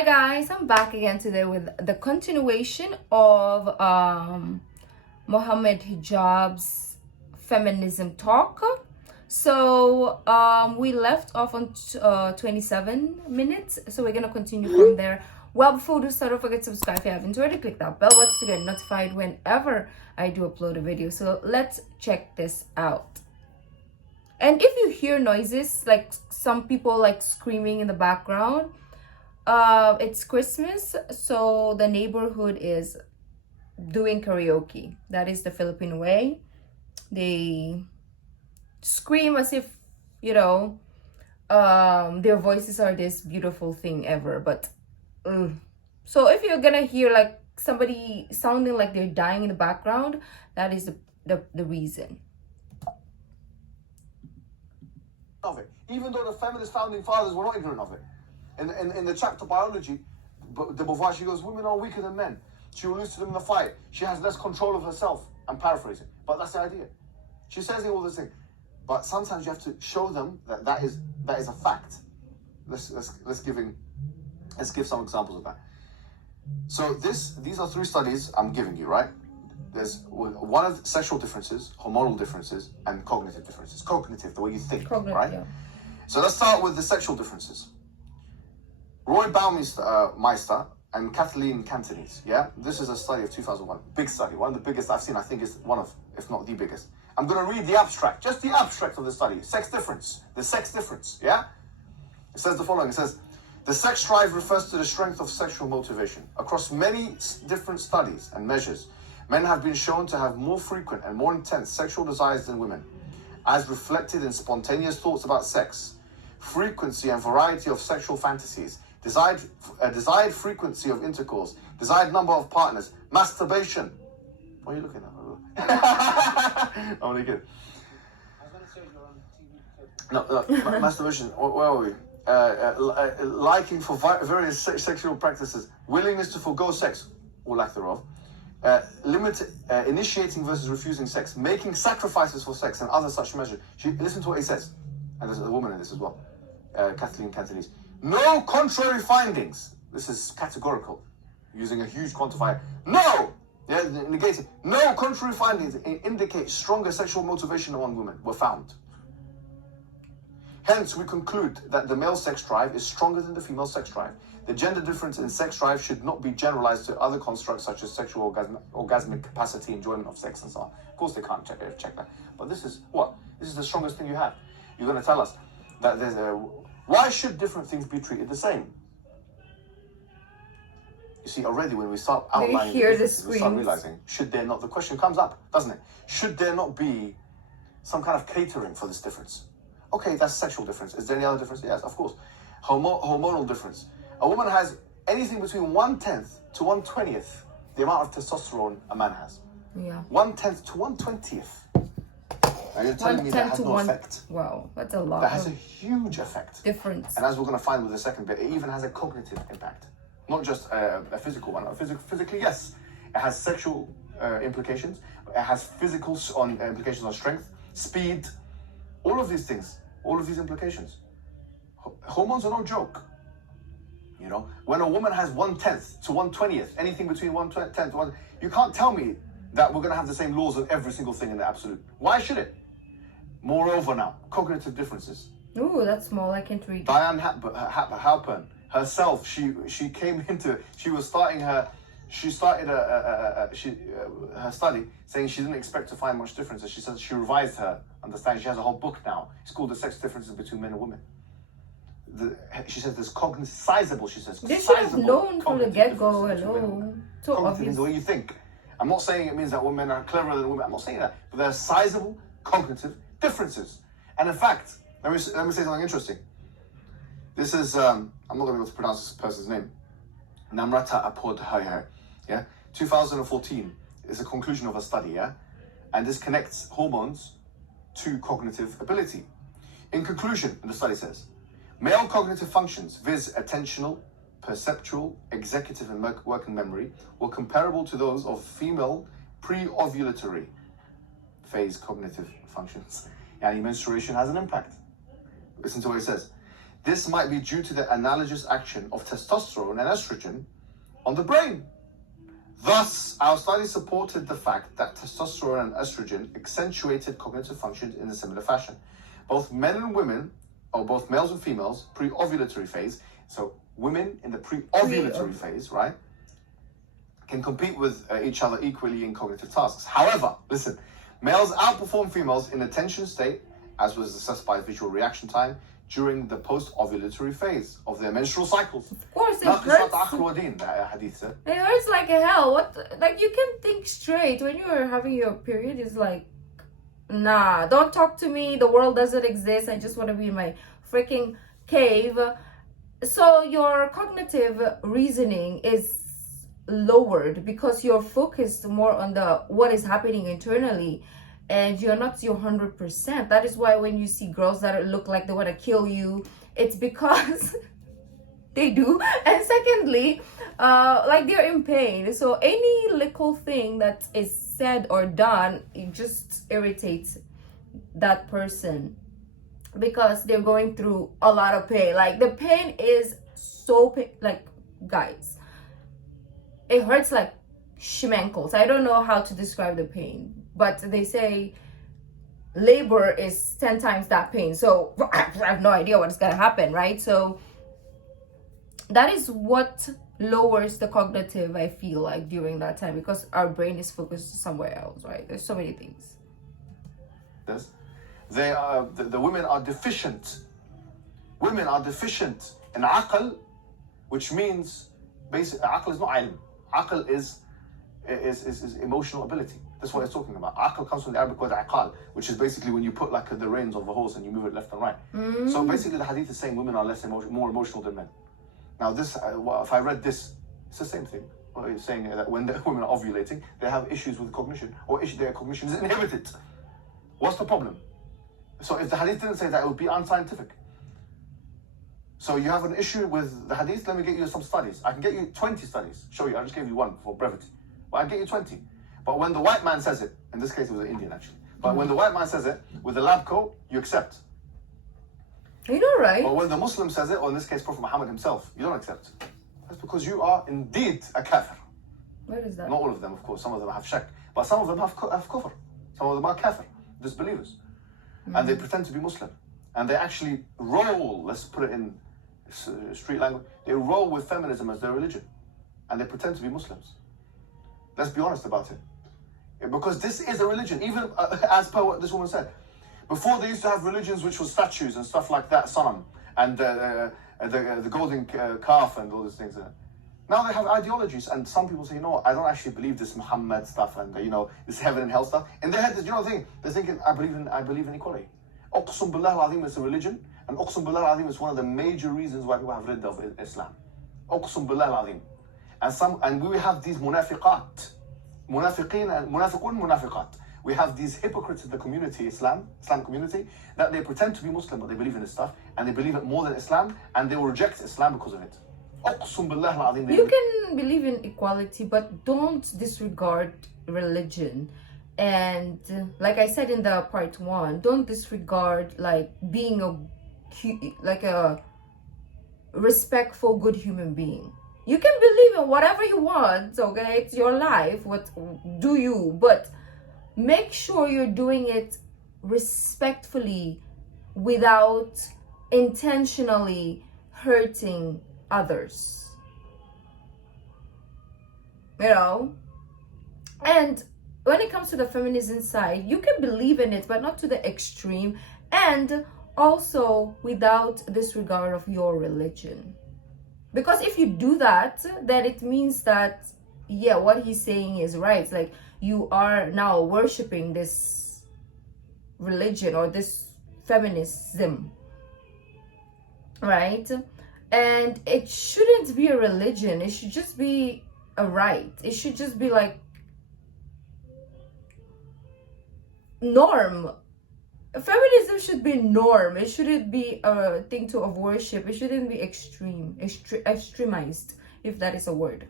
Hi guys, I'm back again today with the continuation of Mohammed Hijab's feminism talk. So we left off on 27 minutes, so we're gonna continue from there. Well, before we do start, don't forget to subscribe if you haven't already. Click that bell button to get notified whenever I do upload a video. So let's check this out. And if you hear noises, like some people like screaming in the background, it's Christmas, so the neighborhood is doing karaoke. That is the Filipino way. They scream as if, their voices are this beautiful thing ever. But so if you're gonna hear like somebody sounding like they're dying in the background, that is the reason. Of it, even though the feminist founding fathers were not ignorant of it. In the chapter biology, de Beauvoir, she goes, women are weaker than men. She will lose to them in the fight. She has less control of herself. I'm paraphrasing, but that's the idea. She says all this thing, but sometimes you have to show them that is a fact. Let's give some examples of that. So these are 3 studies I'm giving you, right? There's one of sexual differences, hormonal differences, and cognitive differences. Cognitive, the way you think, right? Yeah. So let's start with the sexual differences. Roy Baumeister and Kathleen Cantonese, yeah? This is a study of 2001. Big study, one of the biggest I've seen. I think is one of, if not the biggest. I'm going to read the abstract, just the abstract of the study. Sex difference, the sex difference, yeah? It says the following, it says, the sex drive refers to the strength of sexual motivation. Across many different studies and measures, men have been shown to have more frequent and more intense sexual desires than women, as reflected in spontaneous thoughts about sex, frequency and variety of sexual fantasies, desired frequency of intercourse, desired number of partners, masturbation. What are you looking at? I'm only kidding. I was going to say you're on TV. No, masturbation. Where are we? Liking for various sexual practices, willingness to forego sex or lack thereof, initiating versus refusing sex, making sacrifices for sex, and other such measures. Listen to what he says, and there's a woman in this as well, Kathleen Cantonese. No contrary findings. This is categorical, using a huge quantifier. No, yeah, negating. No contrary findings indicate stronger sexual motivation among women were found. Hence, we conclude that the male sex drive is stronger than the female sex drive. The gender difference in sex drive should not be generalized to other constructs such as sexual orgasmic capacity, enjoyment of sex, and so on. Of course, they can't check that. But this is what? This is the strongest thing you have. You're going to tell us that there's a... Why should different things be treated the same? You see, already when we start outlining the differences, we start realizing, should there not... The question comes up, doesn't it? Should there not be some kind of catering for this difference? Okay, that's sexual difference. Is there any other difference? Yes, of course. Hormonal difference. A woman has anything between 1/10 to 1/20th the amount of testosterone a man has. Yeah. 1/10 to 1/20th. And you're telling me that has no effect? Wow, that's a lot. That has a huge effect. Difference. And as we're going to find with the second bit, it even has a cognitive impact. Not just a physical one. Physically, yes. It has sexual implications. It has physical implications on strength, speed, all of these things, all of these implications. Hormones are no joke. You know, when a woman has 1/10 to 1/20th, anything between 1/10 to 1, you can't tell me that we're going to have the same laws on every single thing in the absolute. Why should it? Moreover now, cognitive differences. Ooh, that's small, I can't read. Diane Halpern herself, she came into, her study saying she didn't expect to find much differences. She said she revised her understanding. She has a whole book now. It's called The Sex Differences Between Men and Women. She says there's sizable, she says. They should have known from the get-go. Hello. So cognitive means the way you think. I'm not saying it means that women are cleverer than women. I'm not saying that. But there are sizable cognitive differences. And in fact, let me say something interesting. This is, I'm not going to be able to pronounce this person's name. Namrata Apodhaya, yeah? 2014 is a conclusion of a study, yeah? And this connects hormones to cognitive ability. In conclusion, the study says, male cognitive functions, viz. Attentional, perceptual, executive, and working memory, were comparable to those of female pre-ovulatory phase cognitive functions. And menstruation has an impact. Listen to what it says. This might be due to the analogous action of testosterone and estrogen on the brain. Thus, our study supported the fact that testosterone and estrogen accentuated cognitive functions in a similar fashion. Both men and women, or both males and females, pre-ovulatory phase, so women in the pre-ovulatory phase, right, can compete with each other equally in cognitive tasks. However, listen, males outperform females in attention state, as was assessed by visual reaction time, during the post-ovulatory phase of their menstrual cycles. Of course, it hurts. It hurts like hell. What? Like, you can think straight when you're having your period. It's like, nah, don't talk to me. The world doesn't exist. I just want to be in my freaking cave. So your cognitive reasoning is lowered because you're focused more on the what is happening internally, and you're not your 100%. That is why when you see girls that look like they want to kill you, it's because they do. And secondly, like, they're in pain. So any little thing that is said or done, it just irritates that person because they're going through a lot of pain. Like, the pain is so like, guys, it hurts like schmenkles. I don't know how to describe the pain, but they say labor is 10 times that pain. So I have no idea what's gonna happen, right? So that is what lowers the cognitive, I feel like, during that time, because our brain is focused somewhere else, right? There's so many things. Yes. They are, the women are deficient. Women are deficient in aql, which means basically aql is not ilm. Aql is emotional ability. That's what it's talking about. Aql comes from the Arabic word aqal, which is basically when you put like the reins of a horse and you move it left and right. So basically the hadith is saying women are more emotional than men. Now this, if I read this, it's the same thing. It's saying that when the women are ovulating, they have issues with cognition, or their cognition is inhibited. What's the problem? So if the hadith didn't say that, it would be unscientific. So you have an issue with the hadith, let me get you some studies. I can get you 20 studies. Show you, I just gave you one for brevity. But I can get you 20. But when the white man says it, in this case it was an Indian actually, but when the white man says it with the lab coat, you accept. You know, right? But when the Muslim says it, or in this case Prophet Muhammad himself, you don't accept. That's because you are indeed a kafir. What is that? Not all of them, of course. Some of them have shak. But some of them have kufr. Some of them are kafir, disbelievers. And they pretend to be Muslim. And they actually roll, let's put it in street language, they roll with feminism as their religion. And they pretend to be Muslims. Let's be honest about it. Because this is a religion, even as per what this woman said. Before they used to have religions which were statues and stuff like that, Sanam, and the golden calf and all these things. Now they have ideologies, and some people say, you know what, I don't actually believe this Muhammad stuff and this heaven and hell stuff. In their head, you know the thing, they're thinking, I believe in equality. Uqsum billah al-azim is a religion, and Uqsum billah al-azim is one of the major reasons why people have ridda of Islam. Uqsum billah al-azim. And we have these munafiqat, munafiqeen and munafiqat. We have these hypocrites in the community, Islam community, that they pretend to be Muslim, but they believe in this stuff, and they believe it more than Islam, and they will reject Islam because of it. You can believe in equality, but don't disregard religion. And like I said in the part 1, don't disregard like being a respectful, good human being. You can believe in whatever you want, okay? It's your life. What do you? But make sure you're doing it respectfully without intentionally hurting others. And when it comes to the feminism side, you can believe in it, but not to the extreme, and also without disregard of your religion. Because if you do that, then it means that, yeah, what he's saying is right. Like, you are now worshiping this religion or this feminism, right? And it shouldn't be a religion. It should just be a right. It should just be like norm. Feminism should be norm. It shouldn't be a thing of worship. It shouldn't be extremized, if that is a word.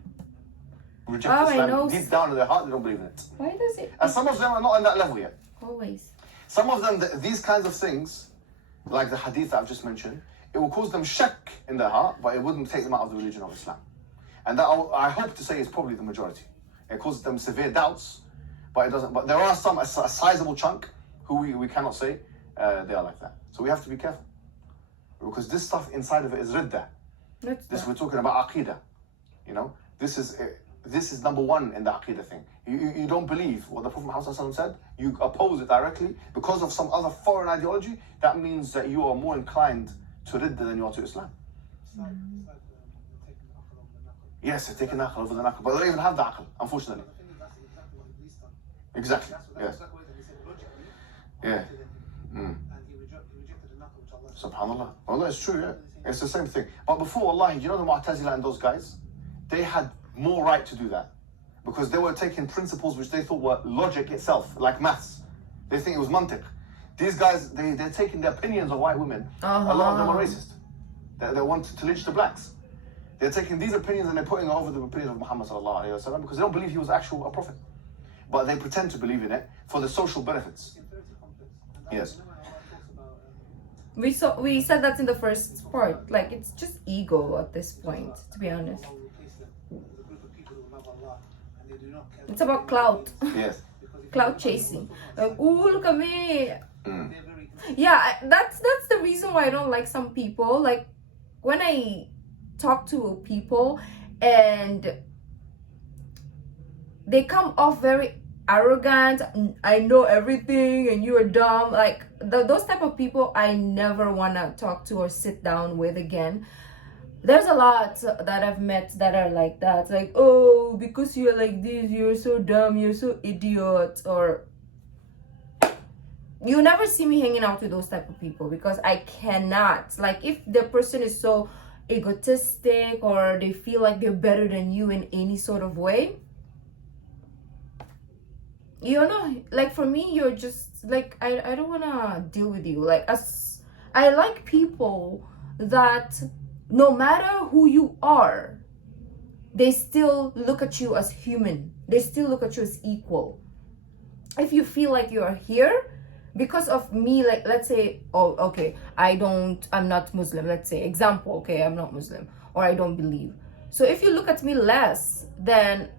Reject Islam. Deep down in their heart, they don't believe in it. Why does it? And some of them are not on that level yet. Always. Some of them, these kinds of things, like the hadith that I've just mentioned, it will cause them shak in their heart, but it wouldn't take them out of the religion of Islam. And that I hope to say is probably the majority. It causes them severe doubts, but it doesn't. But there are some, a sizable chunk, who we cannot say they are like that. So we have to be careful, because this stuff inside of it is ridda. This we're talking about aqidah. You know, this is number one in the aqidah thing. You don't believe what the Prophet Muhammad said. You oppose it directly because of some other foreign ideology. That means that you are more inclined to ridda than you are to Islam. Yes, they're taking aql over the naql, but they don't even have the aql, unfortunately. Exactly. Yes. Yeah. Subhanallah. Wallah, it's true, yeah. It's the same thing. But before, wallahi, you know the Mu'tazila and those guys? They had more right to do that. Because they were taking principles which they thought were logic itself, like maths. They think it was mantiq. These guys, they're taking the opinions of white women. A lot of them are racist. They want to lynch the blacks. They're taking these opinions and they're putting it over the opinions of Muhammad sallallahu alaihi wasallam because they don't believe he was actual a prophet. But they pretend to believe in it for the social benefits. Yes. We said that in the first part. Like, it's just ego at this point, to be honest. It's about clout. Yes. Clout chasing. Like, ooh, look at me. Yeah, that's the reason why I don't like some people. Like, when I talk to people and they come off very arrogant, I know everything and you're dumb, like those type of people I never want to talk to or sit down with again. There's a lot that I've met that are like that, like, oh, because you're like this, you're so dumb, you're so idiot. Or you never see me hanging out with those type of people because I cannot. Like, if the person is so egotistic or they feel like they're better than you in any sort of way, you know, like, for me, you're just like, I don't want to deal with you. Like, as I like people that no matter who you are, they still look at you as human. They still look at you as equal. If you feel like you're here because of me, like, let's say, oh, okay, I'm not Muslim, let's say, example, okay, I'm not Muslim, or I don't believe. So if you look at me less, then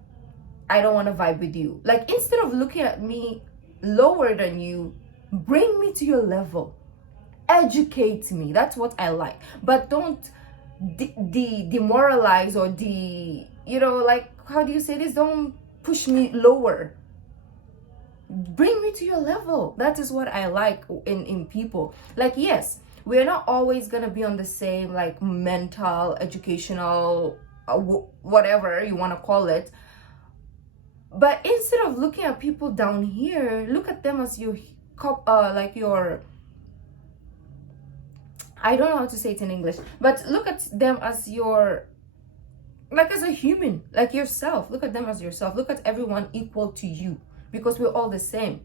I don't want to vibe with you. Like, instead of looking at me lower than you, bring me to your level. Educate me. That's what I like. But don't demoralize or you know, like, how do you say this? Don't push me lower. Bring me to your level. That is what I like in people. Like, yes, we're not always gonna be on the same, like, mental, educational, whatever you want to call it. But instead of looking at people down here, look at them as your like your, I don't know how to say it in English, but look at them as your, like, as a human, like yourself. Look at them as yourself. Look at everyone equal to you, because we're all the same.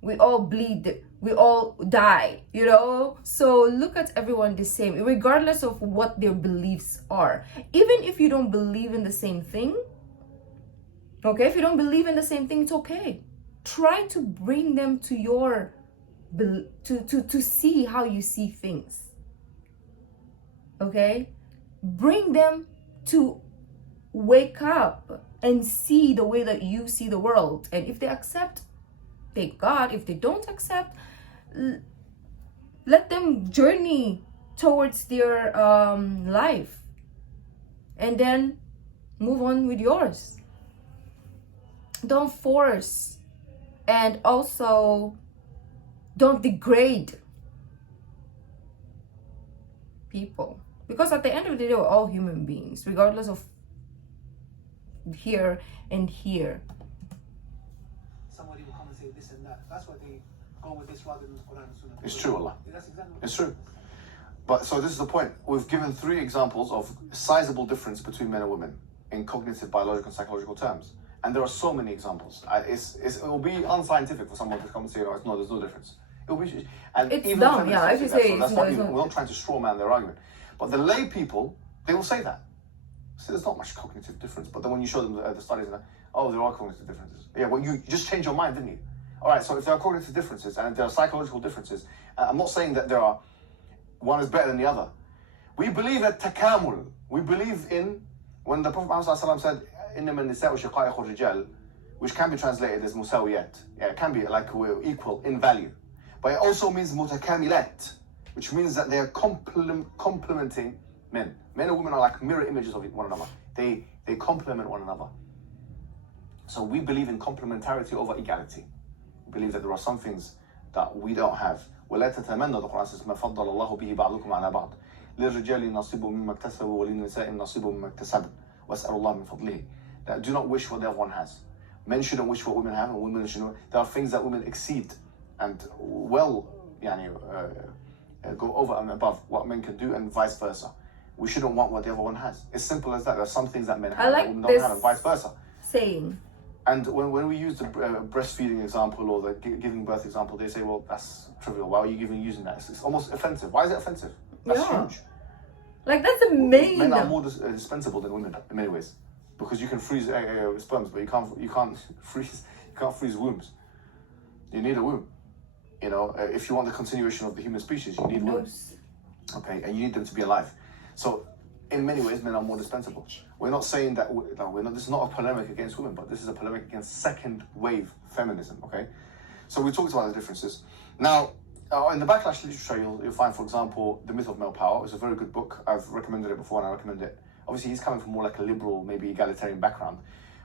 We all bleed, we all die, you know? So look at everyone the same, regardless of what their beliefs are. Even if you don't believe in the same thing, okay, if you don't believe in the same thing, it's okay. Try to bring them to your, to see how you see things. Okay? Bring them to wake up and see the way that you see the world. And if they accept, thank God. If they don't accept, let them journey towards their life. And then move on with yours. Don't force, and also don't degrade people, because at the end of the day, we're all human beings, regardless of here and here. Somebody will come and say this and that. That's why they go with this rather than the Quran and Sunnah. It's true, Allah. That's exactly what it's true. But so this is the point. We've given 3 examples of sizable difference between men and women in cognitive, biological, and psychological terms. And there are so many examples. It will be unscientific for someone to come and say, no, there's no difference. It will be, and it's even dumb, yeah. If you say that's not even, we're not trying to straw man their argument. But the lay people, they will say that. So there's not much cognitive difference. But then when you show them the studies, and oh, there are cognitive differences. Yeah, well, you just changed your mind, didn't you? All right, so if there are cognitive differences and if there are psychological differences, I'm not saying that one is better than the other. We believe in takamul. We believe in, when the Prophet Muhammad said, إِنَّمَا النِّسَاءُ شَقَائِقُ الرِّجَالِ, which can be translated as musawiyat. Yeah, it can be like we're equal in value. But it also means mutakamilat, which means that they are complementing men. Men and women are like mirror images of one another. They complement one another. So we believe in complementarity over equality. We believe that there are some things that we don't have. وَلَا تَتَمَنَّ, the Quran says, مَا فَضَّلَ اللَّهُ بِهِ بَعْضُكُمْ عَلَى بَعْضٍ لِلرِّجَالِ نَصِيبٌ مِمَّا اكْتَسَبُوا وَلِلنِّسَاءِ نَصِيبٌ مِمَّا اكْتَسَبْنَ وَاسْأَلُوا اللَّهَ مِنْ فَضْلِهِ. That do not wish what the other one has. Men shouldn't wish what women have, and women shouldn't. There are things that women exceed and go over and above what men can do, and vice versa. We shouldn't want what the other one has. It's simple as that. There are some things that men have that women don't have, and vice versa. Saying. And when we use the breastfeeding example or the giving birth example, they say, well, that's trivial. Why are you using that? It's almost offensive. Why is it offensive? That's huge. Like, that's the main... Men are more dispensable than women in many ways. Because you can freeze sperms, but you can't freeze wombs. You need a womb. You know, if you want the continuation of the human species, you need wombs. Okay, and you need them to be alive. So, in many ways, men are more dispensable. We're not saying that this is not a polemic against women, but this is a polemic against second wave feminism. Okay, so we talked about the differences. Now, in the backlash literature, you'll find, for example, The Myth of Male Power. It's a very good book. I've recommended it before, and I recommend it. Obviously, he's coming from more like a liberal, maybe egalitarian background,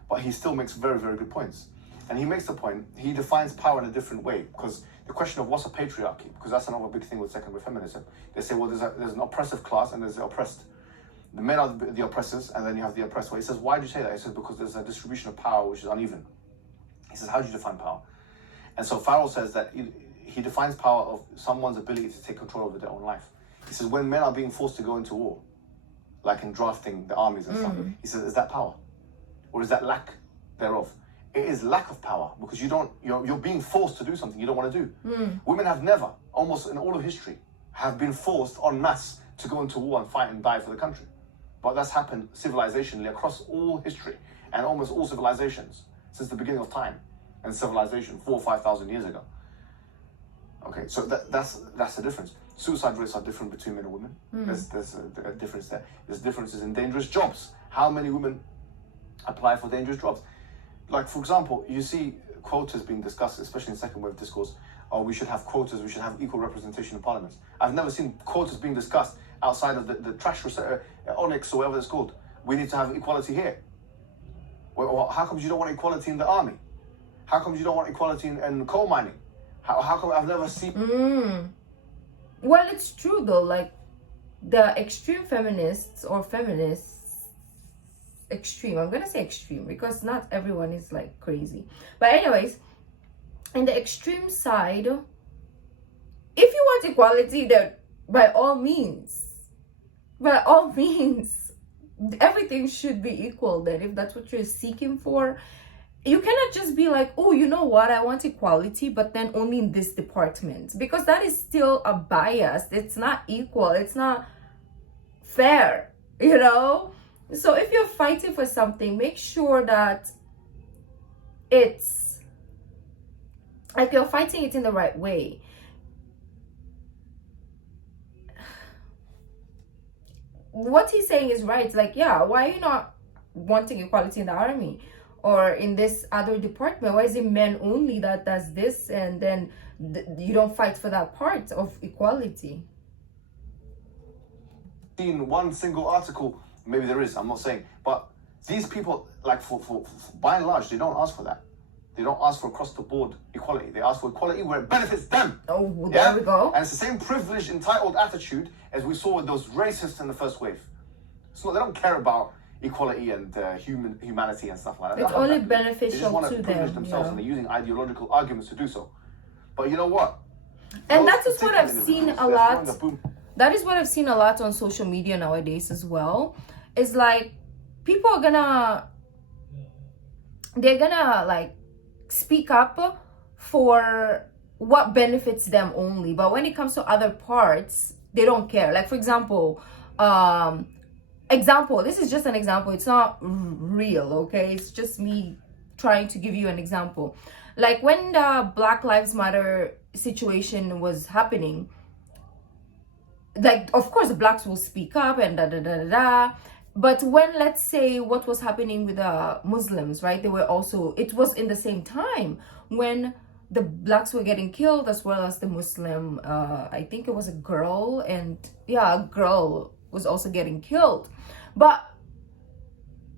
but he still makes very, very good points. And he makes the point, he defines power in a different way, because the question of what's a patriarchy, because that's another big thing with second wave feminism. They say, well, there's an oppressive class and there's the oppressed. The men are the oppressors, and then you have the oppressed. Well, he says, why do you say that? He says, because there's a distribution of power which is uneven. He says, how do you define power? And so Farrell says that he defines power of someone's ability to take control over their own life. He says, when men are being forced to go into war, like in drafting the armies and stuff, he says, is that power? Or is that lack thereof? It is lack of power, because you're being forced to do something you don't want to do. Women have never, almost in all of history, have been forced en masse to go into war and fight and die for the country. But that's happened civilizationally across all history and almost all civilizations since the beginning of time and civilization 4,000 or 5,000 years ago. Okay, so that's the difference. Suicide rates are different between men and women. There's a difference there. There's differences in dangerous jobs. How many women apply for dangerous jobs? Like, for example, you see quotas being discussed, especially in second wave discourse. Oh, we should have quotas, we should have equal representation in parliaments. I've never seen quotas being discussed outside of the trash onyx or whatever it's called. We need to have equality here. Well, how come you don't want equality in the army? How come you don't want equality in coal mining? How come I've never seen... Well, it's true though, like the extreme feminists or feminists, extreme, I'm gonna say extreme because not everyone is like crazy. But anyways, in the extreme side, if you want equality, then by all means, everything should be equal then, if that's what you're seeking for. You cannot just be like, oh, you know what, I want equality, but then only in this department, because that is still a bias. It's not equal, it's not fair, you know. So if you're fighting for something, make sure that it's like you're fighting it in the right way. What he's saying is right. Like, yeah, why are you not wanting equality in the army or in this other department? Why is it men only that does this, and then you don't fight for that part of equality? Seen one single article, maybe there is, I'm not saying, but these people, like for by and large, they don't ask for that. They don't ask for across the board equality. They ask for equality where it benefits them. Oh, well, there we go. And it's the same privileged, entitled attitude as we saw with those racists in the first wave. So they don't care about equality and humanity and stuff like that. It's only beneficial they just want to to privilege them, themselves, and they're using ideological arguments to do so. But you know what? And that is what I've seen a lot. That is what I've seen a lot on social media nowadays as well. It's like people are they're gonna like speak up for what benefits them only, but when it comes to other parts, they don't care. Like, for example, this is just an example, it's not real, okay? It's just me trying to give you an example. Like when the Black Lives Matter situation was happening, like, of course, the blacks will speak up and da da da da da. But when, let's say, what was happening with the Muslims, right? They were also, it was in the same time when the blacks were getting killed, as well as the Muslim, I think it was a girl, and yeah, a girl was also getting killed. But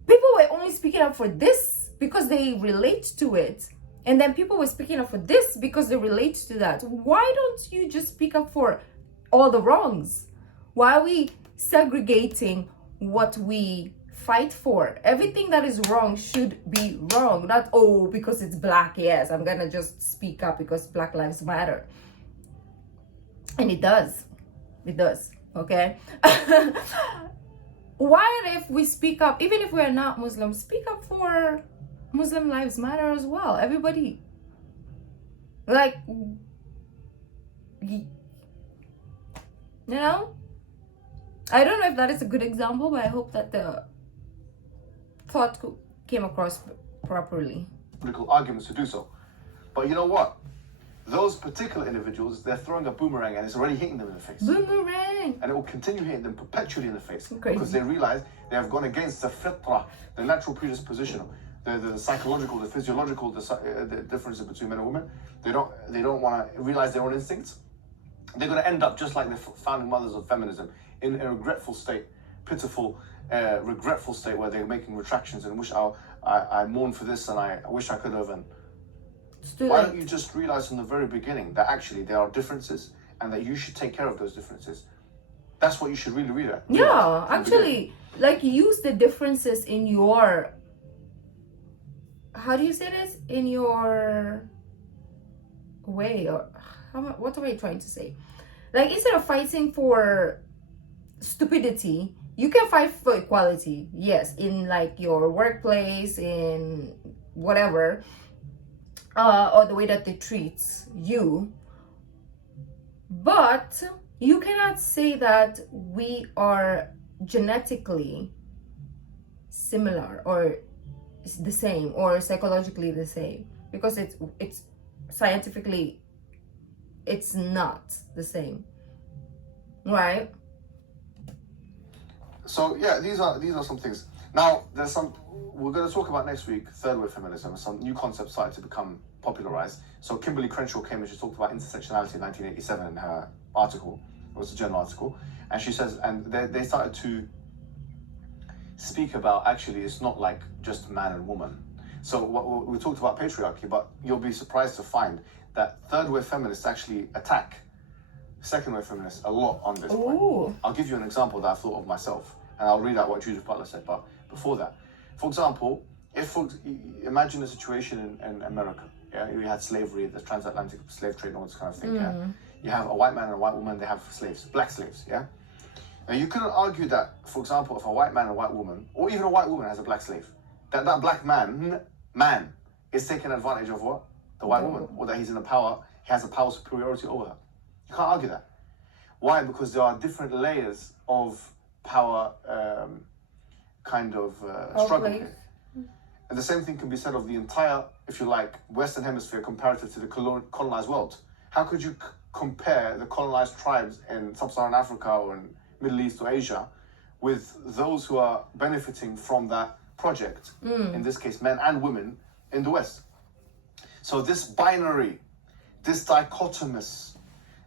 people were only speaking up for this because they relate to it. And then people were speaking up for this because they relate to that. Why don't you just speak up for all the wrongs? Why are we segregating what we fight for? Everything that is wrong should be wrong. Not, oh, because it's black, yes, I'm gonna just speak up because Black Lives Matter. And it does. It does, okay? Why if we speak up, even if we're not Muslim, speak up for Muslim Lives Matter as well? Everybody. Like, you know? I don't know if that is a good example, but I hope that the thought came across properly. Political arguments to do so. But you know what? Those particular individuals, they're throwing a boomerang and it's already hitting them in the face. Boomerang! And it will continue hitting them perpetually in the face. Crazy. Because they realize they have gone against the fitrah, the natural predisposition, the psychological, the physiological, the differences between men and women. They don't want to realize their own instincts. They're going to end up just like the founding mothers of feminism, in a regretful state, pitiful, regretful state where they're making retractions and wish I mourn for this and I wish I could have. And why don't you just realize from the very beginning that actually there are differences and that you should take care of those differences? That's what you should really realize. Yeah, actually, like, use the differences in your, how do you say this? In your way, or what am I trying to say? Like, instead of fighting for stupidity, you can fight for equality. Yes, in like your workplace, in whatever, or the way that they treat you. But you cannot say that we are genetically similar or the same or psychologically the same, because it's scientifically it's not the same, right? So yeah, these are some things. Now there's some we're going to talk about next week. Third wave feminism, some new concepts started to become popularized. So Kimberly Crenshaw came and she talked about intersectionality in 1987 in her article. It was a journal article, and she says, and they started to speak about, actually it's not like just man and woman. So we talked about patriarchy, but you'll be surprised to find that third wave feminists actually attack second wave feminists a lot on this point. I'll give you an example that I thought of myself, and I'll read out what Judith Butler said. But before that, for example, imagine a situation in America. Yeah, you had slavery, the transatlantic slave trade, and all this kind of thing. Yeah, you have a white man and a white woman. They have slaves, black slaves. Yeah. Now you couldn't argue that, for example, if a white man and a white woman, or even a white woman has a black slave, that black man is taking advantage of what? The white woman, or that he's in the power, he has a power superiority over her. You can't argue that. Why? Because there are different layers of power struggle here. And the same thing can be said of the entire, if you like, Western Hemisphere comparative to the colonized world. How could you compare the colonized tribes in Sub-Saharan Africa or in Middle East or Asia with those who are benefiting from that project, in this case men and women, in the West? So this binary, this dichotomous,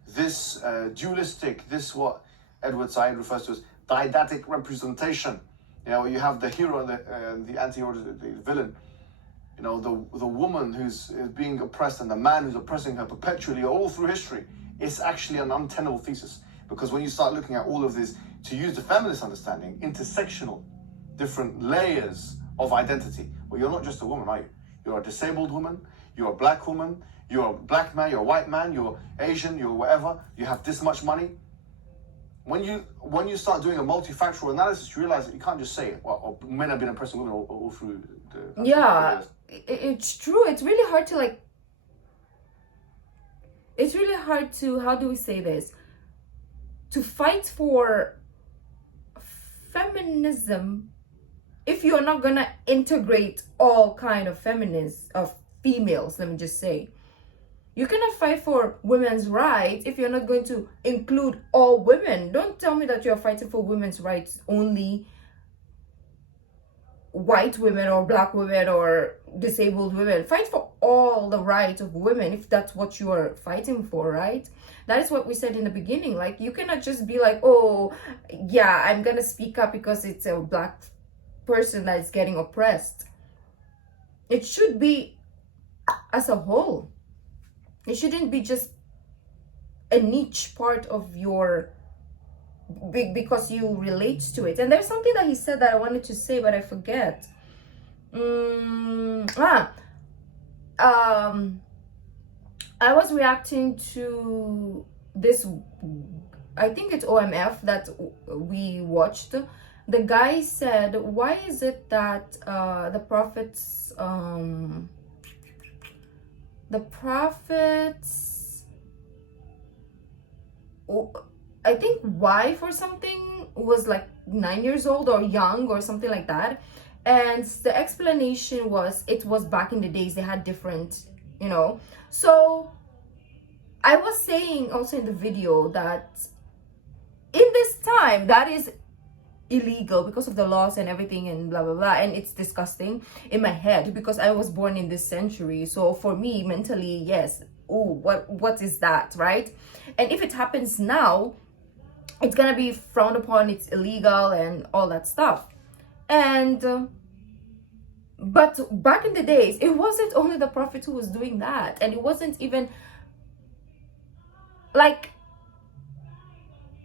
this dualistic, this what Edward Said refers to as didactic representation. You know, you have the hero and the anti-hero, the villain. You know, the woman who's being oppressed and the man who's oppressing her perpetually all through history. It's actually an untenable thesis, because when you start looking at all of this, to use the feminist understanding, intersectional, different layers of identity. Well, you're not just a woman, are you? You're a disabled woman, you're a black woman, you're a black man, you're a white man, you're Asian, you're whatever, you have this much money. When you start doing a multifactorial analysis, you realize that you can't just say, well, men have been oppressing women all through the... Yeah, it's true. It's really hard to it's really hard to, how do we say this? To fight for feminism if you're not gonna integrate all kind of females, let me just say. You cannot fight for women's rights if you're not going to include all women. Don't tell me that you're fighting for women's rights only white women or black women or disabled women. Fight for all the rights of women if that's what you are fighting for, right? That is what we said in the beginning. Like, you cannot just be like, oh yeah, I'm gonna speak up because it's a black person that is getting oppressed. It should be as a whole. It shouldn't be just a niche part of your because you relate to it. And there's something that he said that I wanted to say, but I forget. I was reacting to this, I think it's OMF that we watched. The guy said, why is it that the prophets I think wife or something was like 9 years old or young or something like that, and the explanation was it was back in the days, they had different, you know. So I was saying also in the video that in this time that is illegal because of the laws and everything and blah blah blah, and it's disgusting in my head because I was born in this century. So for me mentally, yes, oh, what is that, right? And if it happens now, it's gonna be frowned upon, it's illegal and all that stuff. And but back in the days, it wasn't only the prophet who was doing that, and it wasn't even like,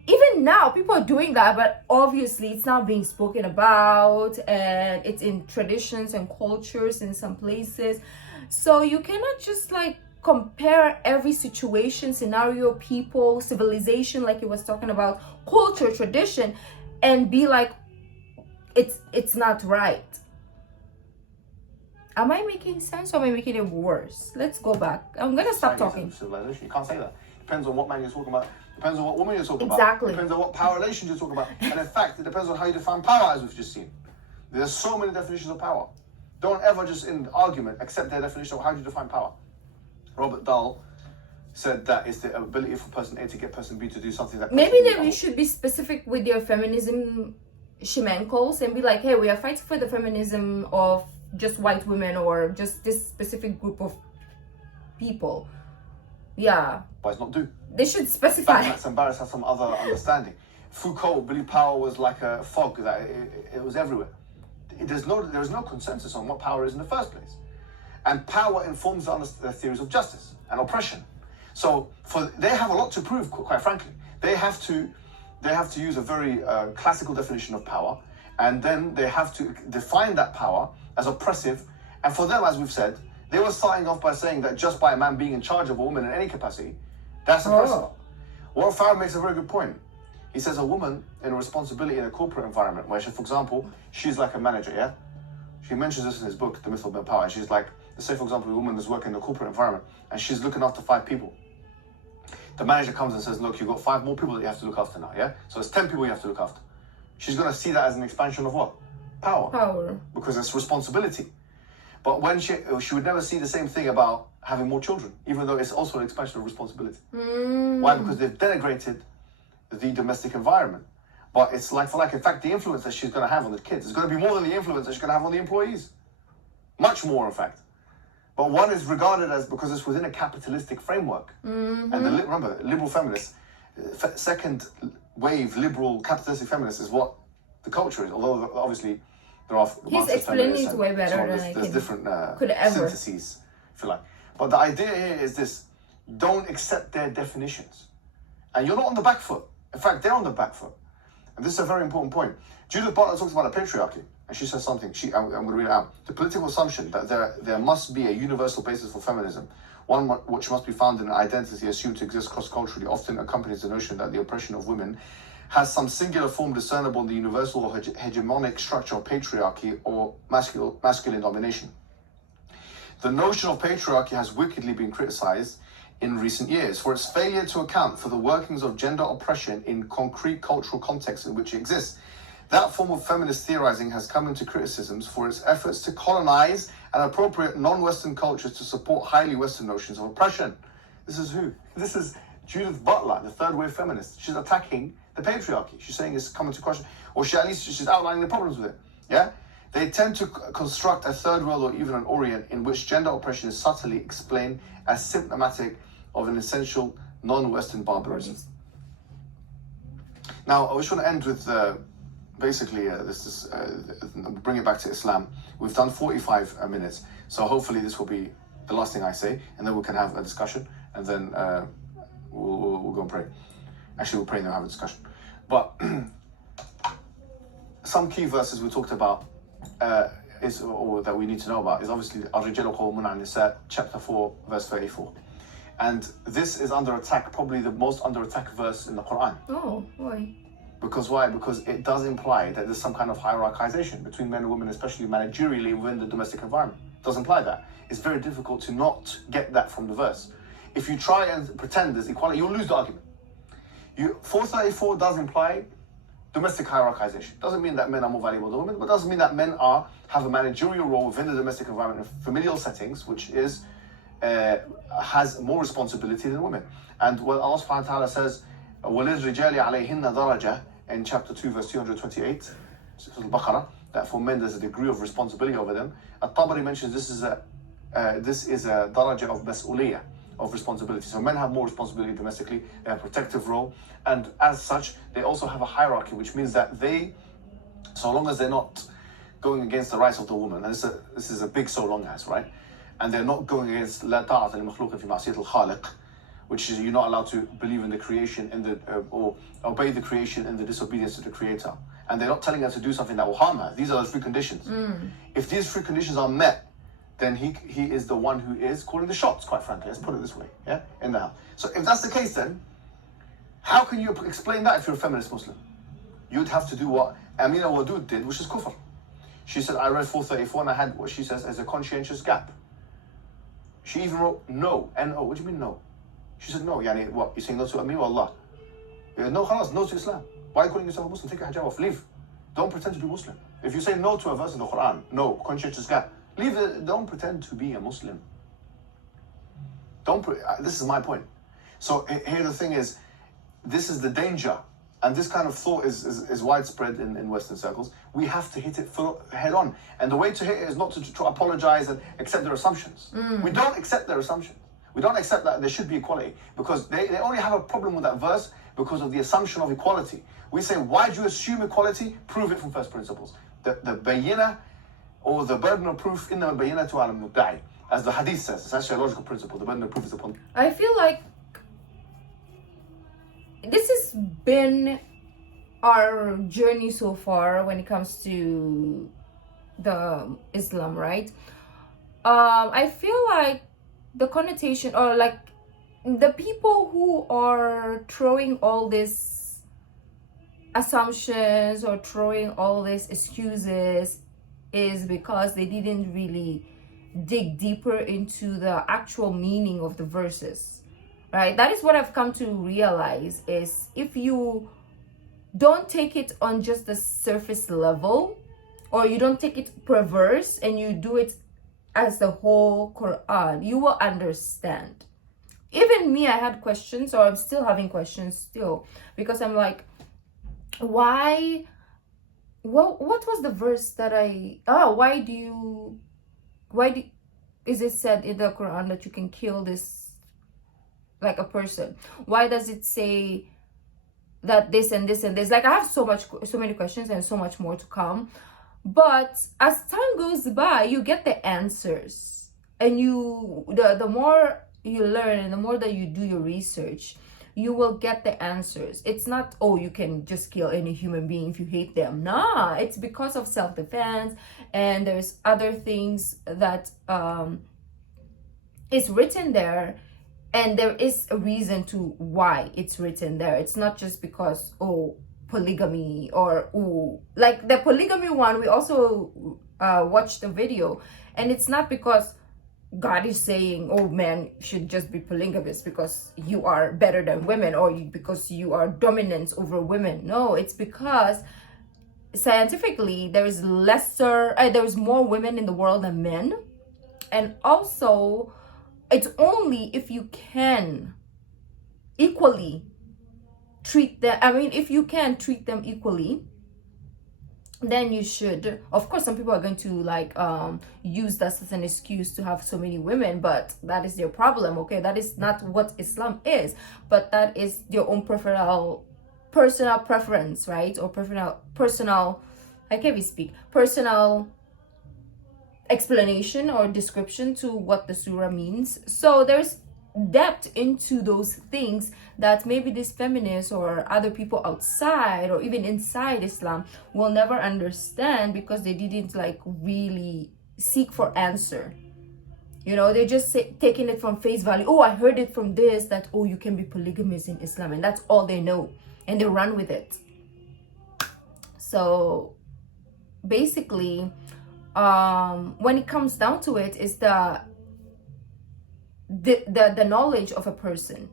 even now people are doing that, but obviously it's not being spoken about, and it's in traditions and cultures in some places. So you cannot just like compare every situation, scenario, people, civilization, like he was talking about, culture, tradition, and be like it's not right. Am I making sense or am I making it worse? Let's go back. I'm gonna stop talking. Civilization. You can't say that. Depends on what man you're talking about. Depends on what woman you're talking Exactly. about. Depends on what power relations you're talking about. And in fact, it depends on how you define power, as we've just seen. There's so many definitions of power. Don't ever just in argument accept their definition of how you define power. Robert Dahl said that it's the ability for person A to get person B to do something that maybe then we should be specific with your feminism shemenkos and be like, hey, we are fighting for the feminism of just white women or just this specific group of people. Yeah. Why not do? They should specify. That's embarrassed has some other understanding. Foucault believed power was like a fog, that it was everywhere. There's no consensus on what power is in the first place. And power informs the theories of justice and oppression. So they have a lot to prove, quite frankly. They have to use a very classical definition of power, and then they have to define that power as oppressive. And for them, as we've said, they were starting off by saying that just by a man being in charge of a woman in any capacity, that's oppressive. Warren Farrell makes a very good point. He says a woman in a responsibility in a corporate environment, where she, for example, she's like a manager, yeah? She mentions this in his book, The Myth of Power, and she's like, let's say, for example, a woman that's working in a corporate environment, and she's looking after 5 people. The manager comes and says, look, you've got 5 more people that you have to look after now, yeah? So it's 10 people you have to look after. She's going to see that as an expansion of what? Power. Because it's responsibility. But when she would never see the same thing about having more children, even though it's also an expansion of responsibility. Why? Because they've denigrated the domestic environment. But it's like for like. In fact, the influence that she's going to have on the kids is going to be more than the influence that she's going to have on the employees. Much more, in fact. But one is regarded as, because it's within a capitalistic framework. And remember, liberal feminists, second wave liberal capitalistic feminists is what the culture is. Although obviously there are he's explaining it way better than I there's different could ever syntheses, if you like. But the idea here is this: don't accept their definitions, and you're not on the back foot. In fact, they're on the back foot, and this is a very important point. Judith Butler talks about a patriarchy, and she says something. I'm going to read it out. The political assumption that there must be a universal basis for feminism, one which must be found in an identity assumed to exist cross-culturally, often accompanies the notion that the oppression of women has some singular form discernible in the universal or hegemonic structure of patriarchy or masculine domination. The notion of patriarchy has wickedly been criticized in recent years for its failure to account for the workings of gender oppression in concrete cultural contexts in which it exists. That form of feminist theorizing has come into criticisms for its efforts to colonize and appropriate non-Western cultures to support highly Western notions of oppression. This is who? This is Judith Butler, the third wave feminist. She's attacking the patriarchy. She's saying it's coming to question, or at least she's outlining the problems with it. Yeah? They tend to construct a third world or even an Orient in which gender oppression is subtly explained as symptomatic of an essential non-Western barbarism. Now, I just want to end with bring it back to Islam. We've done 45 minutes, so hopefully this will be the last thing I say, and then we can have a discussion, and then we'll go and pray. Actually, we'll pray and then have a discussion. But some key verses we talked about or that we need to know about is obviously Ar-Rijalu Qawwamun 'ala Nisa, chapter 4, verse 34. And this is under attack, probably the most under attack verse in the Quran. Oh, why? Because why? Because it does imply that there's some kind of hierarchization between men and women, especially managerially within the domestic environment. It does imply that. It's very difficult to not get that from the verse. If you try and pretend there's equality, you'll lose the argument. 434 does imply domestic hierarchization. Doesn't mean that men are more valuable than women, but doesn't mean that men have a managerial role within the domestic environment in familial settings, which is has more responsibility than women. And when Allah subhanahu wa ta'ala says, وَلِلْرِجَالِ عَلَيْهِنَّ دَرَجَةً in chapter 2, verse 228, Al-Baqarah, that for men there's a degree of responsibility over them. At-Tabari mentions this is a daraja of mas'uliyah, of responsibility. So men have more responsibility domestically, they have a protective role, and as such, they also have a hierarchy, which means that they, so long as they're not going against the rights of the woman, and this is a big so long as, right? And they're not going against لا طاعة لمخلوق في معصية الخالق, which is you're not allowed to believe in the creation or obey the creation in the disobedience to the creator. And they're not telling her to do something that will harm her. These are the three conditions. If these three conditions are met, then he is the one who is calling the shots, quite frankly. Let's put it this way, yeah, in the house. So if that's the case, then how can you explain that if you're a feminist Muslim? You'd have to do what Amina Wadud did, which is kufr. She said, I read 434 and I had what she says as a conscientious gap. She even wrote no, N-O. What do you mean no? She said no, yani what? You're saying no to Amir or Allah? No, khalas, no to Islam. Why are you calling yourself a Muslim? Take your hijab off, leave. Don't pretend to be Muslim. If you say no to a verse in the Quran, no, conscientious gap, leave it, don't pretend to be a Muslim. This is my point. So here the thing is, this is the danger, and this kind of thought is widespread in Western circles. We have to hit it head on. And the way to hit it is not to try to apologize and accept their assumptions. We don't accept their assumptions. We don't accept that there should be equality, because they only have a problem with that verse because of the assumption of equality. We say, why do you assume equality? Prove it from first principles. The bayina, or the burden of proof, in the bayina to al-mudda'i, as the hadith says. It's actually a logical principle. The burden of proof is upon. I feel like this has been our journey so far when it comes to the Islam, right? I feel like the connotation, or like the people who are throwing all these assumptions or throwing all these excuses is because they didn't really dig deeper into the actual meaning of the verses, right? That is what I've come to realize, is if you don't take it on just the surface level, or you don't take it per verse and you do it as the whole Quran, you will understand. Even me, I had questions, or I'm still having questions still, because I'm like, why, what was the verse that why is it said in the Quran that you can kill this, like a person? Why does it say that this and this and this? Like, I have so many questions and so much more to come. But as time goes by, you get the answers, and the more you learn and the more that you do your research, you will get the answers. It's not, oh, you can just kill any human being if you hate them. Nah, it's because of self-defense, and there's other things that is written there, and there is a reason to why it's written there. It's not just because, oh, polygamy, or like the polygamy one, we also watched the video, and it's not because God is saying, oh, men should just be polygamous because you are better than women, or because you are dominant over women. No, it's because scientifically there's more women in the world than men, and also it's only if you can equally treat them, if you can treat them equally, then you should. Of course, some people are going to like use that as an excuse to have so many women, but that is their problem. Okay, that is not what Islam is, but that is your own personal preference, right? Or personal I can't even speak, personal explanation or description to what the surah means. So there's depth into those things that maybe these feminists or other people outside or even inside Islam will never understand, because they didn't like really seek for answer. They're just taking it from face value. Oh, I heard it from this, that, oh, you can be polygamous in Islam, and that's all they know, and they run with it. So basically, when it comes down to it, is the knowledge of a person,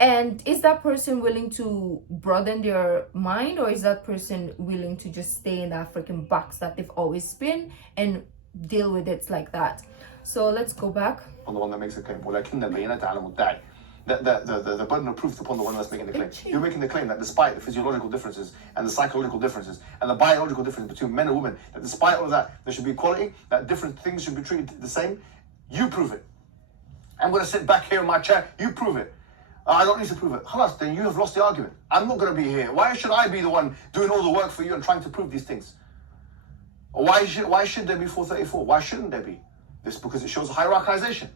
and is that person willing to broaden their mind, or is that person willing to just stay in that freaking box that they've always been and deal with it like that? So let's go back. On the one that makes a claim. The burden of proof is upon the one that's making the claim. You're making the claim that despite the physiological differences and the psychological differences and the biological difference between men and women, that despite all of that, there should be equality, that different things should be treated the same. You prove it. I'm going to sit back here in my chair. You prove it. I don't need to prove it. Halas, then you have lost the argument. I'm not going to be here. Why should I be the one doing all the work for you and trying to prove these things? Why should there be 434? Why shouldn't there be? This because it shows hierarchization.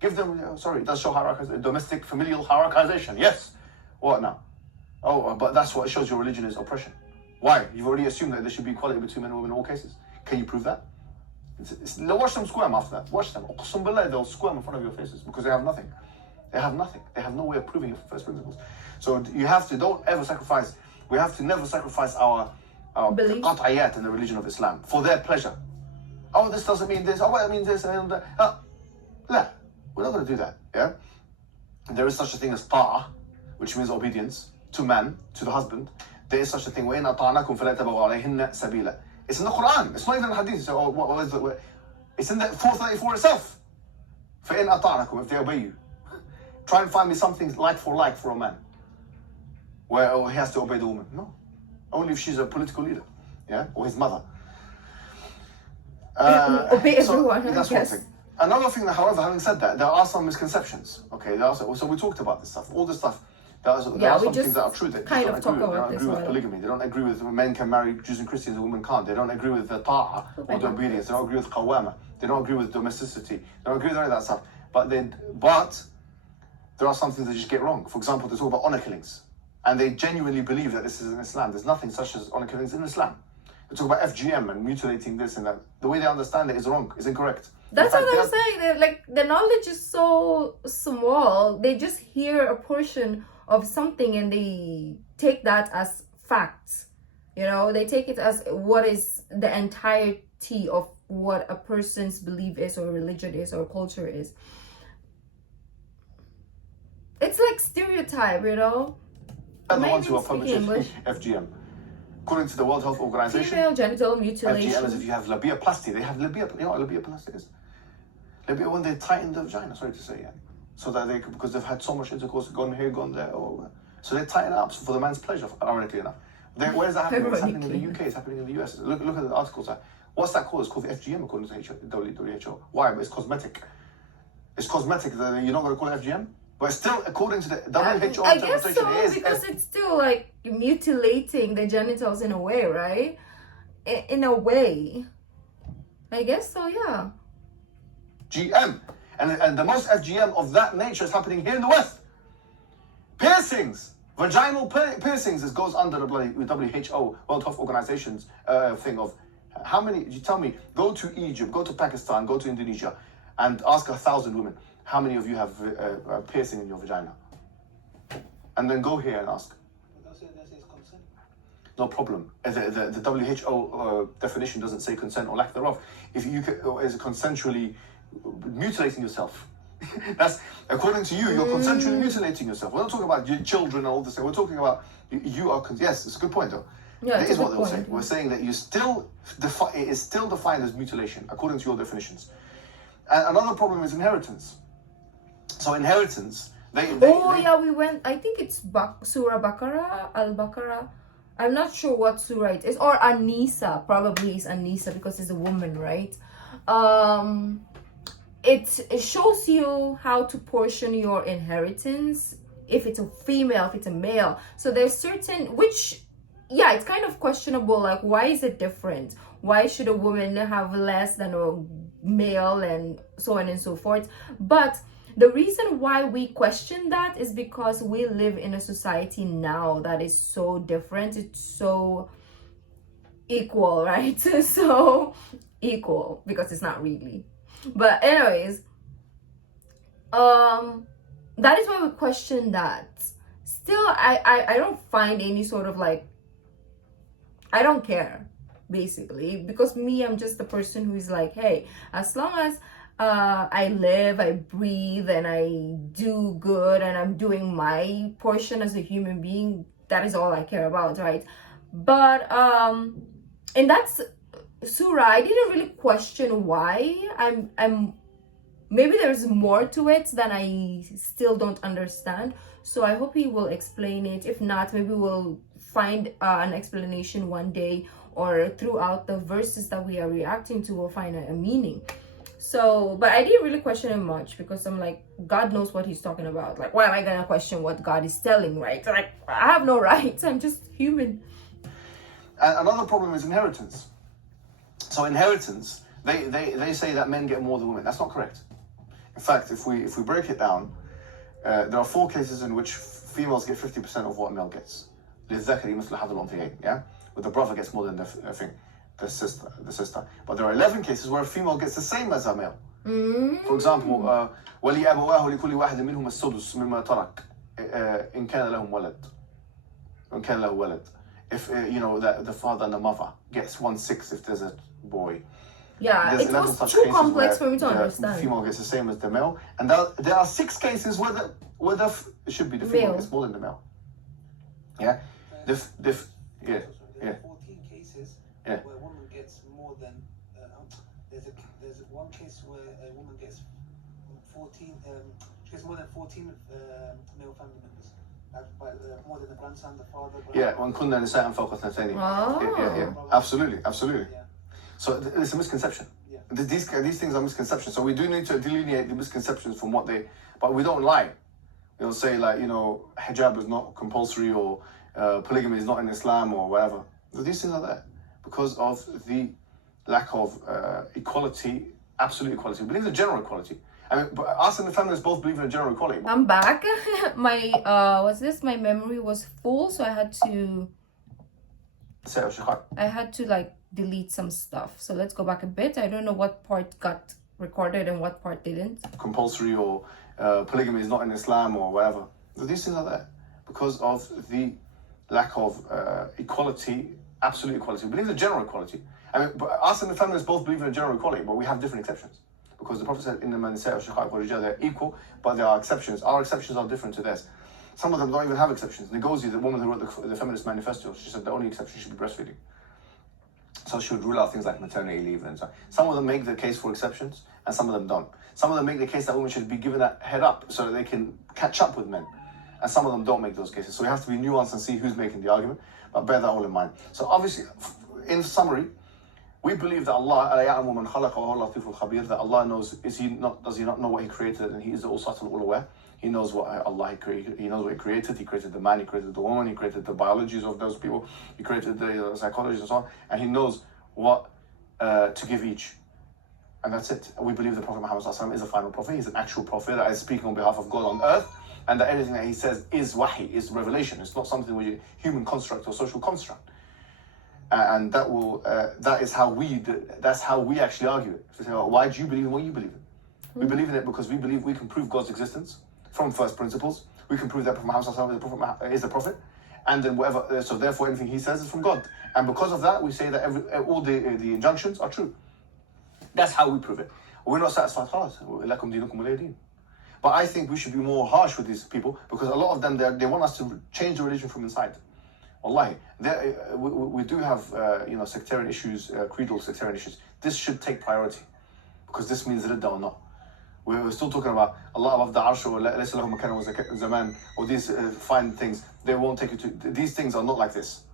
Give them, it does show hierarchization, domestic, familial hierarchization. Yes. What now? Oh, but that's what it shows your religion is oppression. Why? You've already assumed that there should be equality between men and women in all cases. Can you prove that? Watch them squirm after that. Watch them. They'll squirm in front of your faces because they have nothing. They have nothing. They have no way of proving it from first principles. So you have to, we have to never sacrifice our qat'iyat in the religion of Islam for their pleasure. Oh, this doesn't mean this. Oh, well, it means this and that. No, we're not going to do that. Yeah. There is such a thing as ta'a, which means obedience to man, to the husband. There is such a thing. وَإِنْ أَطَعْنَاكُمْ فَلَا تَبَغُوا عَلَيْهِنَّ سَبِيلًا. It's in the Quran. It's not even in Hadith. So, it's in the 434 itself. فَإِنْ أَطَعْنَاكُمْ, if they obey you. Try and find me something like for a man, where he has to obey the woman. No, only if she's a political leader, yeah, or his mother. Obey everyone. That's one thing. Another thing, however, having said that, there are some misconceptions. Okay, so we talked about this stuff. All this stuff. There are some things that are true. They don't agree with polygamy. They don't agree with men can marry Jews and Christians and women can't. They don't agree with the ta'a or the obedience. They don't agree with qawama. They don't agree with domesticity. They don't agree with any of that stuff. But there are some things they just get wrong. For example, they talk about honor killings, and they genuinely believe that this is in Islam. There's nothing such as honor killings in Islam. They talk about FGM and mutilating this and that. The way they understand it is wrong. It's incorrect. That's what I'm saying. They're like, the knowledge is so small. They just hear a portion of something and they take that as facts. They take it as what is the entirety of what a person's belief is, or religion is, or culture is. It's like stereotype, They're the ones who are publishing FGM. According to the World Health Organization, female genital mutilation. FGM is if you have labiaplasty. They have labia. You know what labiaplasty is? Labia when they tighten the vagina. Sorry to say, yeah. So that because they've had so much intercourse, gone here, gone there, so they tighten it up for the man's pleasure. Ironically enough, where's that happening? It's happening in the UK. It's happening in the US. Look at the articles. What's that called? It's called the FGM according to WHO. Why? But it's cosmetic. It's cosmetic. You're not going to call it FGM. But still, according to the WHO I guess so, because it's still like mutilating the genitals in a way, right? In a way. I guess so, yeah. GM. And the most FGM of that nature is happening here in the West. Piercings. Vaginal piercings. This goes under the bloody WHO, World Health Organization's thing of how many, you tell me, go to Egypt, go to Pakistan, go to Indonesia, and ask 1,000 women. How many of you have a piercing in your vagina? And then go here and ask. No problem. The WHO definition doesn't say consent or lack thereof. If you is consensually mutilating yourself, that's according to you. You're consensually mutilating yourself. We're not talking about your children and all this. We're talking about you are. Yes, it's a good point though. Yeah, it is what they'll say. We're saying that you still it is still defined as mutilation according to your definitions. And another problem is inheritance. So inheritance, they yeah, we went, I think it's Surah Baqarah, Al-Baqarah. I'm not sure what surah it is. Or Anisa, probably is Anisa because it's a woman, right? It shows you how to portion your inheritance, if it's a female, if it's a male. So there's certain, which, yeah, it's kind of questionable, like, why is it different? Why should a woman have less than a male, and so on and so forth? But the reason why we question that is because we live in a society now that is so different. It's so equal, right? So equal, because it's not really. But anyways, that is why we question that. Still, I don't find any sort of like, I don't care, basically, because me, I'm just the person who is like, hey, as long as I live, I breathe, and I do good, and I'm doing my portion as a human being, that is all I care about, right? But and that's surah, I didn't really question why. I'm maybe there's more to it than I still don't understand. So I hope he will explain it. If not, maybe we'll find an explanation one day, or throughout the verses that we are reacting to, we'll find a meaning. So, but I didn't really question him much, because I'm like, God knows what he's talking about. Like, why am I gonna question what God is telling, right? Like, I have no rights, I'm just human. And another problem is inheritance. So inheritance, they say that men get more than women. That's not correct. In fact, if we break it down, there are 4 cases in which females get 50% of what a male gets. Yeah, but the brother gets more than the sister. But there are 11 cases where a female gets the same as a male. For example, وَلِأَبَوَاهُ لِكُلِّ وَاحِدٍ مِّنْهُمَ السُّدُسُ مِمَّا تَرَكَ إِنْ كَانَ لَهُمْ وَلَدٌ. If the father and the mother gets 1/6 if there's a boy. Yeah, there's it was too complex for me to understand. The female gets the same as the male, and there are 6 cases where it should be the female gets more than the male. Yeah, There are 14 cases where a woman gets more than. There's one case where a woman gets 14. She gets more than 14 male family members. More than the grandson, the father. Yeah, when kunna nisa'an fawqa thnatayn. Yeah. Absolutely. Yeah. So it's a misconception. Yeah. These things are misconceptions. So we do need to delineate the misconceptions from what they. But we don't lie. They'll say like hijab is not compulsory, or polygamy is not in Islam, or whatever. These things are there because of the lack of equality, absolute equality. We believe in general equality. I mean, us and the feminists both believe in general equality. I'm back. My my memory was full, so I had to like delete some stuff. So let's go back a bit. I don't know what part got recorded and what part didn't. Compulsory, or polygamy is not in Islam, or whatever. These things are there because of the lack of equality, absolute equality. We believe in general equality. I mean, us and the feminists both believe in general equality, but we have different exceptions. Because the Prophet said, they're equal, but there are exceptions. Our exceptions are different to theirs. Some of them don't even have exceptions. Ngozi, the woman who wrote the Feminist Manifesto, she said the only exception should be breastfeeding. So she would rule out things like maternity leave and so on. Some of them make the case for exceptions, and some of them don't. Some of them make the case that women should be given a head up so that they can catch up with men. And some of them don't make those cases. So we have to be nuanced and see who's making the argument, but bear that all in mind. So obviously, in summary, we believe that Allah, that Allah knows, does he not know what he created, and he is all-subtle, all-aware. He knows what Allah created. He knows what he created. He created the man, he created the woman, he created the biologies of those people, he created the psychology and so on, and he knows what to give each. And that's it. We believe the Prophet Muhammad is a final prophet. He's an actual prophet that is speaking on behalf of God on earth, and that anything that he says is wahi, is revelation. It's not something which is human construct or social construct. And that's how we actually argue it. So say, well, why do you believe in what you believe in? We believe in it because we believe we can prove God's existence from first principles. We can prove that Prophet Muhammad is the prophet, and then whatever. So therefore, anything he says is from God. And because of that, we say that all the injunctions are true. That's how we prove it. We're not satisfied. But I think we should be more harsh with these people, because a lot of them they want us to change the religion from inside. Wallahi, we do have sectarian issues, creedal sectarian issues. This should take priority. because this means ridda or not. We're still talking about Allah above the arsh or لَيْسَ لَهُ مَكَانٌ وَزَمَانٌ or these fine things. They won't take you to. These things are not like this.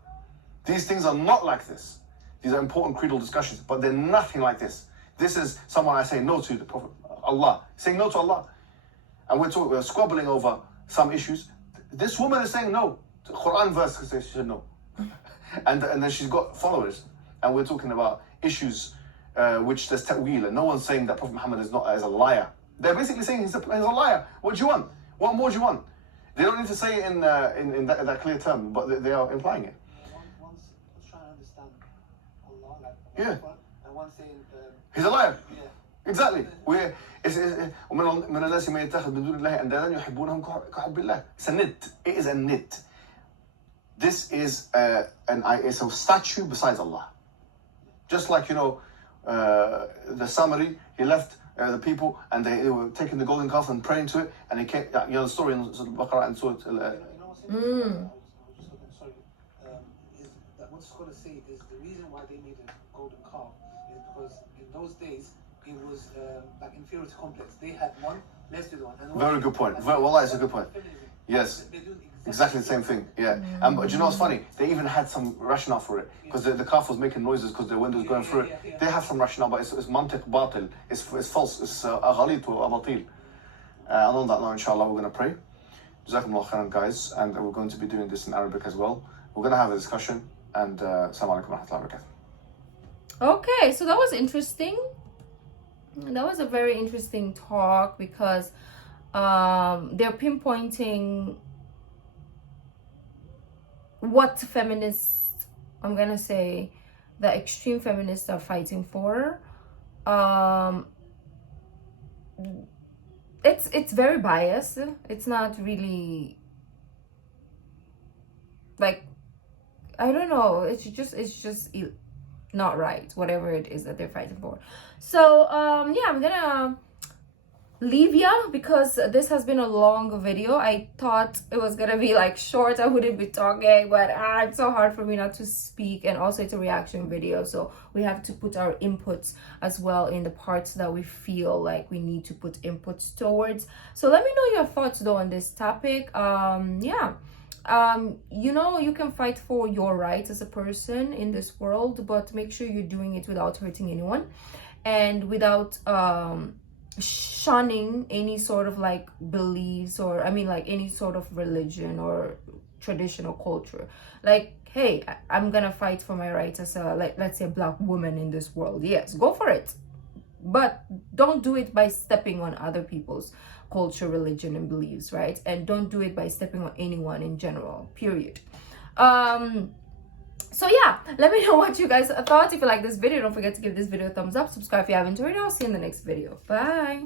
These things are not like this. These are important creedal discussions, but they're nothing like this. This is someone I say no to, the Prophet, Allah. Saying no to Allah. And we're squabbling over some issues. This woman is saying no. The Quran verse says she said no. and then she's got followers. And we're talking about issues which there's ta'weel. And no one's saying that Prophet Muhammad is a liar. They're basically saying he's a liar. What do you want? What more do you want? They don't need to say it in that clear term, but they are implying it. One's trying to understand Allah, like Yeah. and one's saying He's a liar. yeah. Exactly. ومن الناس من يتخذ من دون الله أندادا يحبونهم كحب الله. It's a nit. It is a nit. This is it's a statue besides Allah. Just like, the summary, he left the people and they were taking the golden calf and praying to it, and he came, the story in Surah Al-Baqarah and Surah Sorry. Is that what scholars say is the reason why they made a golden calf is because in those days it was like inferiority complex. They had one, let's do the one. And Very good point. Wallah, it's a good point. Yes. They're doing Exactly the same thing, yeah. But do you know what's funny? They even had some rationale for it, because the calf was making noises because the wind was going through it. They have some rationale, but it's mantiq batil. It's false. It's aghalit wa abatil. And on that note, inshallah, we're going to pray. Jazakumullah khairan, guys, and we're going to be doing this in Arabic as well. We're going to have a discussion, and assalamu alaikum wa rahmatullahi wa barakatuh. Okay, so that was interesting. That was a very interesting talk, because they're pinpointing what feminists, I'm gonna say, the extreme feminists are fighting for. It's very biased. It's not really, like, I don't know, it's just not right, whatever it is that they're fighting for. So yeah, I'm gonna leave ya, because this has been a long video. I thought it was gonna be like short, I wouldn't be talking, but it's so hard for me not to speak. And also it's a reaction video, so we have to put our inputs as well in the parts that we feel like we need to put inputs towards. So let me know your thoughts though on this topic. Yeah, you can fight for your rights as a person in this world, but make sure you're doing it without hurting anyone and without shunning any sort of like beliefs, or like any sort of religion or traditional culture. Like, hey, I'm gonna fight for my rights as a, let's say, a black woman in this world. Yes, go for it, but don't do it by stepping on other people's culture, religion, and beliefs, right? And don't do it by stepping on anyone in general, period. So yeah, let me know what you guys thought. If you like this video, don't forget to give this video a thumbs up, subscribe if you haven't already. I'll see you in the next video. Bye.